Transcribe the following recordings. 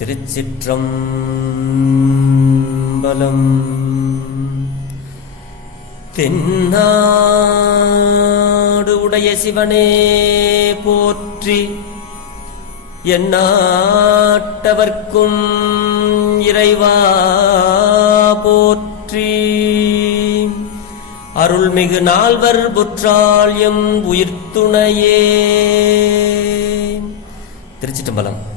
திருச்சிற்றம்பலம். தென்னாடு உடைய சிவனே போற்றி என்னாட்டவர்க்கும் இறைவா போற்றி. அருள்மிகு நால்வர் புற்றால் எம் உயிர்த்துணையே. திருச்சிற்றம்பலம்.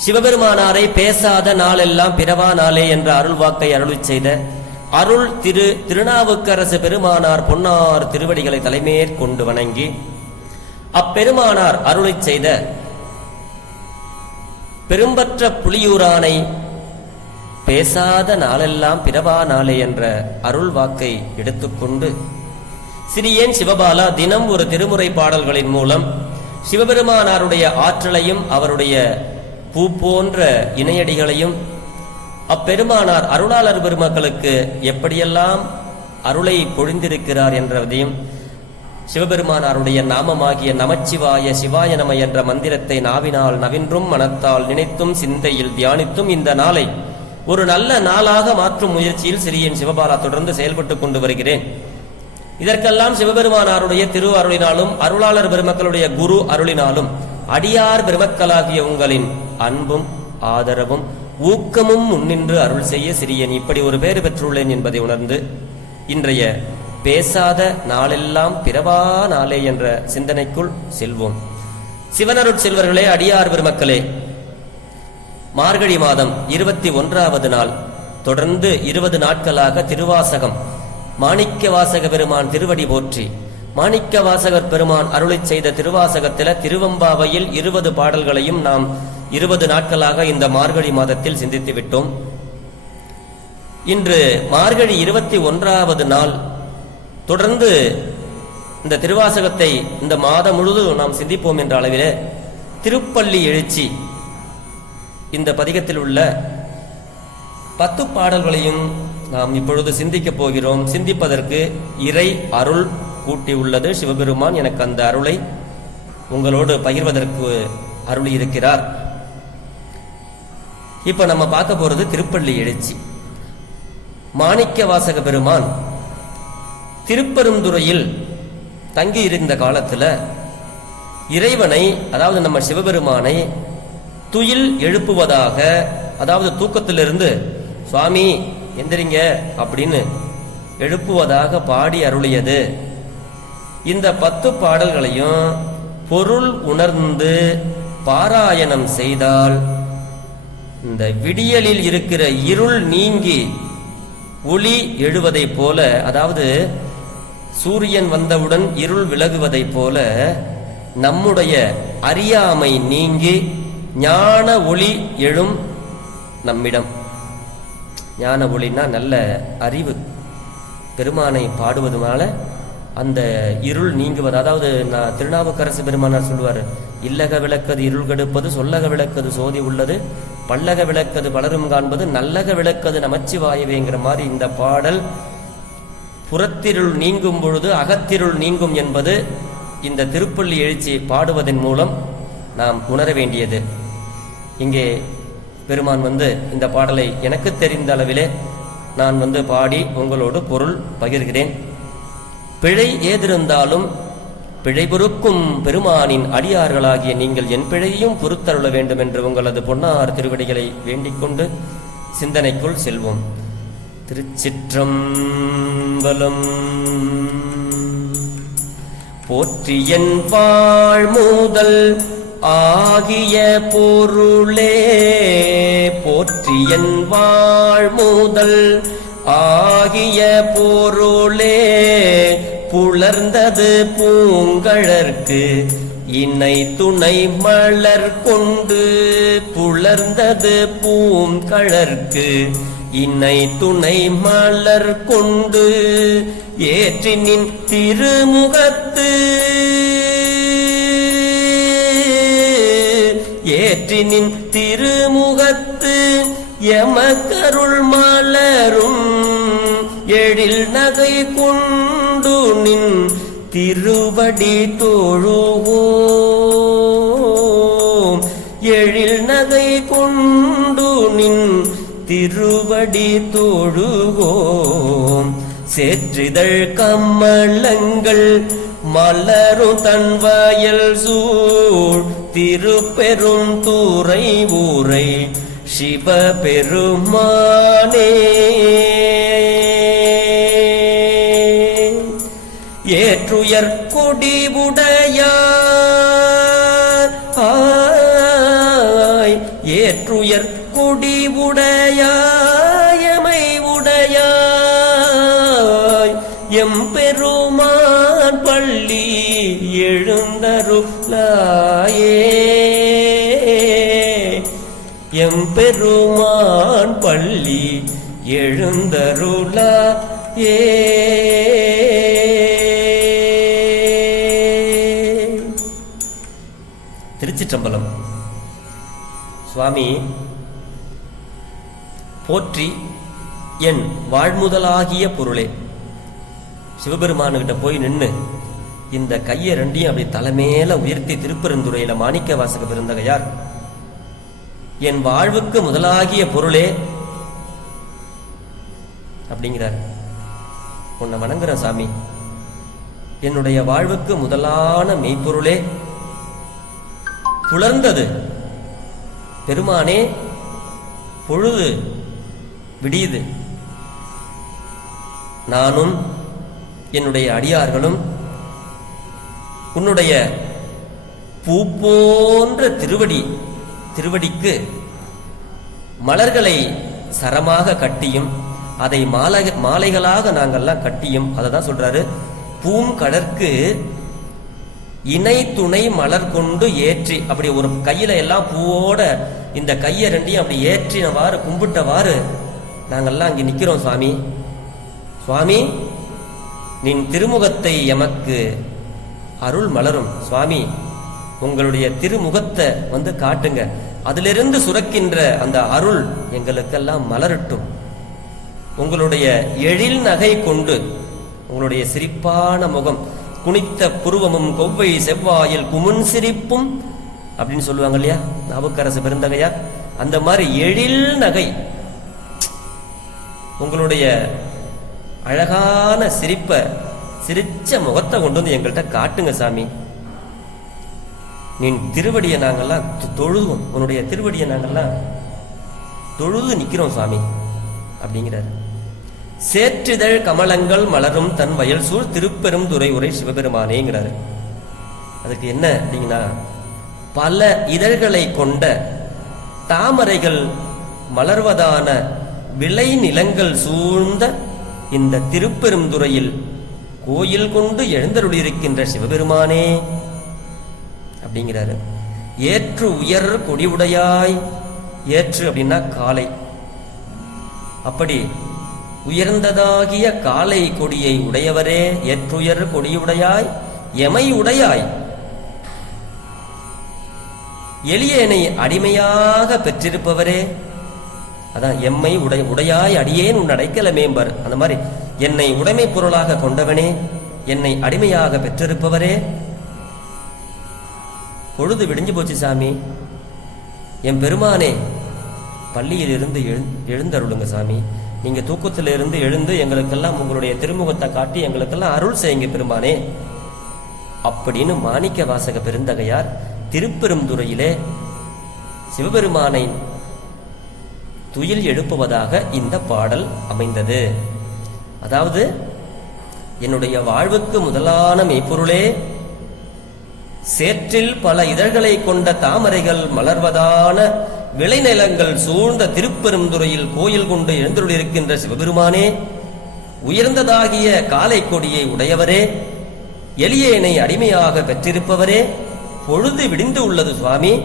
சிவபெருமானாரை பேசாத நாளெல்லாம் பிறவா நாளே என்ற அருள் வாக்கை அருள் செய்த அருள் திரு திருநாவுக்கரசு பெருமானார் பொன்னார் திருவடிகளை தலைமேற்கொண்டு வணங்கி அப்பெருமானார் அருளை செய்த பெரும்பற்ற புலியூரானை பேசாத நாளெல்லாம் பிறவா நாளே என்ற அருள் வாக்கை எடுத்துக்கொண்டு சிறியேன் சிவபாலா தினம் ஒரு திருமுறை பாடல்களின் மூலம் சிவபெருமானாருடைய ஆற்றலையும் அவருடைய பூ போன்ற இணையடிகளையும் அப்பெருமானார் அருளாளர் பெருமக்களுக்கு எப்படியெல்லாம் அருளை பொழிந்திருக்கிறார் என்றதையும் சிவபெருமானாருடைய நாமமாகிய நமச்சிவாய சிவாய நம என்ற மந்திரத்தை நாவினால் நவின்றும் மனத்தால் நினைத்தும் சிந்தையில் தியானித்தும் இந்த நாளை ஒரு நல்ல நாளாக மாற்றும் முயற்சியில் சிறியன் சிவபாலா தொடர்ந்து செயல்பட்டுக் கொண்டு வருகிறேன். இதற்கெல்லாம் சிவபெருமானாருடைய திரு அருளினாலும் அருளாளர் பெருமக்களுடைய குரு அருளினாலும் அடியார் பெருமக்களாகிய உங்களின் அன்பும் ஆதரவும் ஊக்கமும் முன்னின்று அருள் செய்ய சிறியன் இப்படி ஒரு பேறு பெற்றுள்ளேன் என்பதை உணர்ந்து இன்றைய பேசாத நாளெல்லாம் பிறவா நாளே என்ற சிந்தனைக்குள் செல்வோம். சிவனருட் செல்வர்களே அடியார் பெருமக்களே மார்கழி மாதம் இருபத்தி ஒன்றாவது நாள் தொடர்ந்து இருபது நாட்களாக திருவாசகம் மாணிக்க வாசக பெருமான் திருவடி போற்றி மாணிக்க வாசகர் பெருமான் அருளை செய்த திருவாசகத்தில திருவம்பாவையில் இருபது பாடல்களையும் நாம் இருபது நாட்களாக இந்த மார்கழி மாதத்தில் சிந்தித்து விட்டோம். இன்று மார்கழி இருபத்தி ஒன்றாவது நாள். தொடர்ந்து இந்த திருவாசகத்தை இந்த மாதம் முழுவதும் நாம் சிந்திப்போம் என்ற அளவிலே திருப்பள்ளி எழுச்சி இந்த பதிகத்தில் உள்ள பத்து பாடல்களையும் நாம் இப்பொழுது சிந்திக்கப் போகிறோம். சிந்திப்பதற்கு இறை அருள் கூட்டி உள்ளது சிவபெருமான் எனக்கு அந்த அருளை உங்களோடு பகிர்வதற்கு அருள் இருக்கிறார் இப்ப நம்ம பார்க்க போறது திருப்பள்ளி எழுச்சி. மாணிக்க வாசக பெருமான் திருப்பெருந்துறையில் தங்கி இருந்த காலத்துல இறைவனை அதாவது நம்ம சிவபெருமானை துயில் எழுப்புவதாக அதாவது தூக்கத்திலிருந்து சுவாமி எந்திரிங்க அப்படின்னு எழுப்புவதாக பாடி அருளியது. இந்த பத்து பாடல்களையும் பொருள் உணர்ந்து பாராயணம் செய்தால் இந்த விடியலில் இருக்கிற இருள் நீங்கி ஒளி எழுவதைப் போல அதாவது சூரியன் வந்தவுடன் இருள் விலகுவதைப் போல நம்முடைய அறியாமை நீங்கி ஞான ஒளி எழும் நம்மிடம். ஞான ஒளினா நல்ல அறிவு. பெருமானை பாடுவதுனால அந்த இருள் நீங்குவது அதாவது நான் திருநாவுக்கரசு பெருமானார் சொல்லுவார் இல்லக விளக்கது இருள் கெடுப்பது சொல்லக விளக்கது சோதி உள்ளது பல்லக விளக்கது பலரும் காண்பது நல்லக விளக்கது நமச்சிவாயவேங்கிற மாதிரி இந்த பாடல் புறத்திருள் நீங்கும் பொழுது அகத்திருள் நீங்கும் என்பது இந்த திருப்பள்ளி எழுச்சி பாடுவதன் மூலம் நாம் உணர வேண்டியது. இங்கே பெருமான் வந்து இந்த பாடலை எனக்கு தெரிந்த அளவிலே நான் வந்து பாடி உங்களோடு பொருள் பகிர்கிறேன். பிழை ஏதிருந்தாலும் பிழை பொறுக்கும் பெருமானின் அடியார்களாகிய நீங்கள் என் பிழையையும் பொறுத்தருள வேண்டும் என்று உங்களது பொன்னார் திருவடிகளை வேண்டிக் கொண்டு சிந்தனைக்குள் செல்வோம். திருச்சிற்றம்பலம். போற்றியன் வாழ்முதல் ஆகிய பொருளே போற்றியன் வாழ்முதல் ஆகிய பொருளே புலர்ந்தது பூங்கழற்கு இணை துணை மலர் கொண்டு புலர்ந்தது பூங்கழற்கு இணை துணை மலர் கொண்டு ஏற்றினின் திருமுகத்து. ஏற்றினின் திருமுகத்து எமக்கருள் மலரும் எழில் நகை கொண்டு கொண்டு நின் திருவடி தோழுவோம். எழில் நகை கொண்டு நின் திருவடி தோழுவோம். சேற்றிதழ் கம்மளங்கள் மலரும் தன் வயல் சூழ். திருப்பெரும் தூரை ஊரை சிவபெருமானே. என்றுயர் கொடிவுடையார். ஆய் ஏற்றுயர் கொடிவுடையாயமை உடையாய் எம்பெருமான் பள்ளி எழுந்தருளாயே. எம் பெருமான் பள்ளி எழுந்தருளா ஏ திருச்சிற்றம்பலம். சுவாமி போற்றி என் வாழ்முதலாகிய பொருளே. சிவபெருமானுகிட்ட போய் நின்னு இந்த கையை ரெண்டையும் அப்படி தலைமேல உயர்த்தி திருப்பெருந்துறையில மாணிக்க வாசக பெருந்தகையார் என் வாழ்வுக்கு முதலாகிய பொருளே அப்படிங்கிறார். உன்னை வணங்குறேன் சாமி. என்னுடைய வாழ்வுக்கு முதலான மெய்ப்பொருளே புலர்ந்தது பெருமானே பொழுது விடியுது. நானும் என்னுடைய அடியார்களும் உன்னுடைய பூ போன்ற திருவடி திருவடிக்கு மலர்களை சரமாக கட்டியும் அதை மாலை மாலைகளாக நாங்கள்லாம் கட்டியும். அதை தான் சொல்றாரு. பூங்கடற்கு இணை துணை மலர் கொண்டு ஏற்றி அப்படி ஒரு கையில எல்லாம் பூவோட இந்த கையை ரெண்டையும் அப்படி ஏற்றினவாறு கும்பிட்டவாறு நாங்கெல்லாம் அங்கே நிற்கிறோம் சுவாமி சுவாமி நின் திருமுகத்தை எமக்கு அருள் மலரும். சுவாமி உங்களுடைய திருமுகத்தை வந்து காட்டுங்க. அதிலிருந்து சுரக்கின்ற அந்த அருள் எங்களுக்கெல்லாம் மலரட்டும். உங்களுடைய எழில் நகை கொண்டு உங்களுடைய சிரிப்பான முகம் குனித்த புருவமும் கொவ்வை செவ்வாயில் குமுன் சிரிப்பும் அப்படின்னு சொல்லுவாங்க இல்லையா? நாவுக்கரசு பெருந்தகையா? அந்த மாதிரி எழில் நகை. உங்களுடைய அழகான சிரிப்ப சிரிச்ச முகத்தை கொண்டு வந்து எங்கள்கிட்ட காட்டுங்க சாமி. நீ திருவடியை நாங்கெல்லாம் தொழுதுவோம். உன்னுடைய திருவடியை நாங்கள்லாம் தொழுது நிற்கிறோம் சாமி அப்படிங்கிறாரு. சேற்றிதழ் கமலங்கள் மலரும் தன் வயல் சூழ் திருப்பெரும் துறை உரை சிவபெருமானேங்கிறாரு அதுக்கு என்ன அப்படிங்கன்னா பல இதழ்களை கொண்ட தாமரைகள் மலர்வதான விளை நிலங்கள் சூழ்ந்த இந்த திருப்பெருந்துறையில் கோயில் கொண்டு எழுந்தருளியிருக்கின்ற சிவபெருமானே அப்படிங்கிறாரு. ஏற்று உயர் கொடிவுடையாய் ஏற்று அப்படின்னா காலை. அப்படி உயர்ந்ததாகிய காலை கொடியை உடையவரே ஏற்றுயர் கொடியுடையாய் எமை உடையாய். எளியனை அடிமையாக பெற்றிருப்பவரே அதான் எம்மை உடை உடையாய் அடியேன் உன் அடைக்கல மேம்பர். அந்த மாதிரி என்னை உடைமை பொருளாக கொண்டவனே என்னை அடிமையாக பெற்றிருப்பவரே. பொழுது விடிஞ்சு போச்சு சாமி. என் பெருமானே பள்ளியில் இருந்து எழு எழுந்தருளுங்க சாமி. நீங்க தூக்கத்துல இருந்து எழுந்து எங்களுக்கெல்லாம் உங்களுடைய திருமுகத்தை காட்டி எங்களுக்கெல்லாம் அருள் செய்யுங்க பெருமானே. அப்படின்னு மாணிக்க வாசக பெருந்தகையார் திருப்பெருந்துறையிலே சிவபெருமானை துயில் எழுப்புவதாக இந்த பாடல் அமைந்தது. அதாவது என்னுடைய வாழ்வுக்கு முதலான மெய்ப்பொருளே சேற்றில் பல இதழ்களை கொண்ட தாமரைகள் மலர்வதான விளைநிலங்கள் சூழ்ந்த திருப்பெருந்துறையில் கோயில் கொண்டு எழுந்துள்ளிருக்கின்ற சிவபெருமானே உயர்ந்ததாகிய காலை கொடியை உடையவரே எளியேனை அடிமையாக பெற்றிருப்பவரே பொழுது விடிந்து உள்ளது சுவாமி.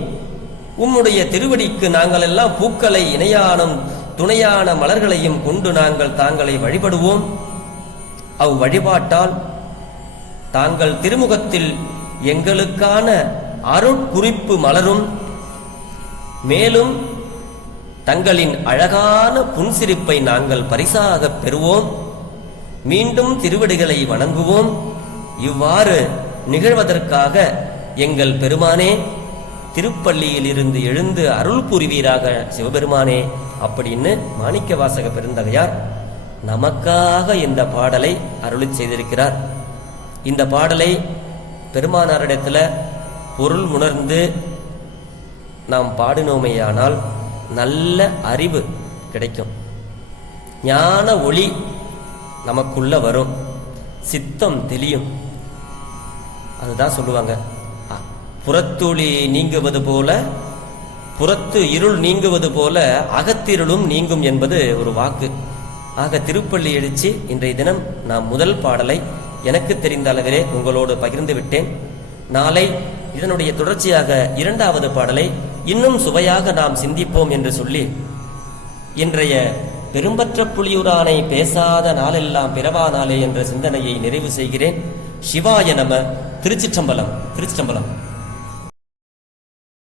உம்முடைய திருவடிக்கு நாங்கள் எல்லாம் பூக்களை இணையானும் துணையான மலர்களையும் கொண்டு நாங்கள் தாங்களை வழிபடுவோம். அவ் வழிபாட்டால் தாங்கள் திருமுகத்தில் எங்களுக்கான அருட்குறிப்பு மலரும். மேலும் தங்களின் அழகான புன்சிரிப்பை நாங்கள் பரிசாகப் பெறுவோம். மீண்டும் திருவடிகளை வணங்குவோம். இவ்வாறு நிகழ்வதற்காக எங்கள் பெருமானே திருப்பள்ளியில் இருந்து எழுந்து அருள் புரிவீராக சிவபெருமானே அப்படின்னு மாணிக்க வாசக பெருந்தகையார் நமக்காக இந்த பாடலை அருளி செய்திருக்கிறார். இந்த பாடலை பெருமானாரிடத்தில் பொருள் உணர்ந்து நாம் பாடினோமேயானால் நல்ல அறிவு கிடைக்கும். ஞான ஒளி நமக்குள்ள வரும். சித்தம் தெளியும். அதுதான் சொல்லுவாங்க. அ, புறத்தொளி நீங்குவது போல புறத்து இருள் நீங்குவது போல அகத்திருளும் நீங்கும் என்பது ஒரு வாக்கு. ஆக திருப்பள்ளி எழுச்சி இன்றைய தினம் நான் முதல் பாடலை எனக்கு தெரிந்த அளவிலே உங்களோடு பகிர்ந்து விட்டேன். நாளை இதனுடைய தொடர்ச்சியாக இரண்டாவது பாடலை இன்னும் சுவையாக நாம் சிந்திப்போம் என்று சொல்லி இன்றைய பெரும்பற்ற புலியூரானை பேசாத நாளெல்லாம் பிறவா நாளே என்ற சிந்தனையை நிறைவு செய்கிறேன். சிவாய நம திருச்சிற்றம்பலம் திருச்சிற்றம்பலம்.